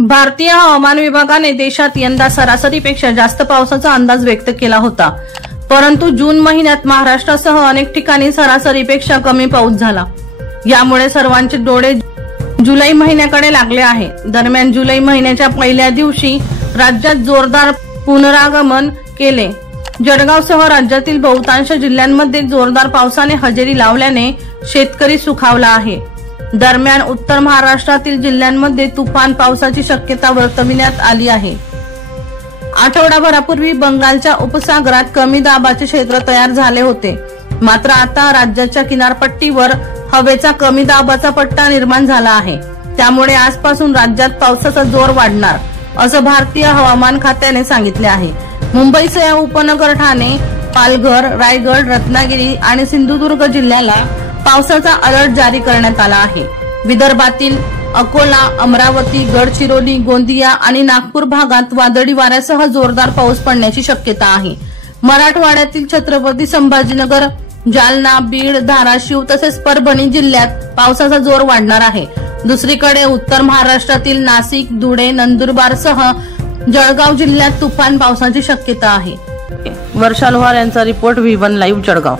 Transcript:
भारतीय हवामान विभागाने देशात यंदा सरासरीपेक्षा जास्त पावसाचा अंदाज व्यक्त केला होता, परंतु जून महिन्यात महाराष्ट्रासह अनेक ठिकाणी सरासरीपेक्षा कमी पाऊस झाला। यामुळे सर्वांचे डोळे जुलै महिन्याकडे लागले आहे। दरम्यान जुलै महिन्याच्या पहिल्या दिवशी राज्यात जोरदार पुनरागमन केले। जळगावसह राज्यातील बहुतांश जिल्ह्यांमध्ये जोरदार पावसाने हजेरी लावल्याने शेतकरी सुखावला आहे। दरम्यान उत्तर महाराष्ट्रातील जिल्ह्यांमध्ये तुफान पावसाची शक्यता वर्तविण्यात आली आहे। आठवडाभरापूर्वी बंगालच्या उपसागरात कमी दाबाचे क्षेत्र तयार झाले होते, मात्र आता राज्याच्या किनारपट्टीवर हवेचा कमी दाबाचा पट्टा निर्माण झाला आहे। त्यामुळे आजपासून राज्यात पावसाचा जोर वाढणार असं भारतीय हवामान खात्याने सांगितले आहे। मुंबईसह उपनगर, ठाणे, पालघर, रायगड, रत्नागिरी आणि सिंधुदुर्ग जिल्ह्याला पावसाचा अलर्ट जारी करण्यात आला आहे। विदर्भातील अकोला, अमरावती, गडचिरोली, गोंदिया आणि नागपूर भागात वादळी वाऱ्यासह जोरदार पाऊस पडण्याची शक्यता आहे। मराठवाड्यातील छत्रपती संभाजीनगर, जालना, बीड, धाराशिव तसेच परभणी जिल्ह्यात पावसाचा जोर वाढणार आहे। दुसरीकडे उत्तर महाराष्ट्रातील नाशिक, धुळे, नंदुरबारसह जळगाव जिल्ह्यात तुफान पावसाची शक्यता आहे। वर्षा लोहार यांचा रिपोर्ट V1 लाईव्ह जळगाव।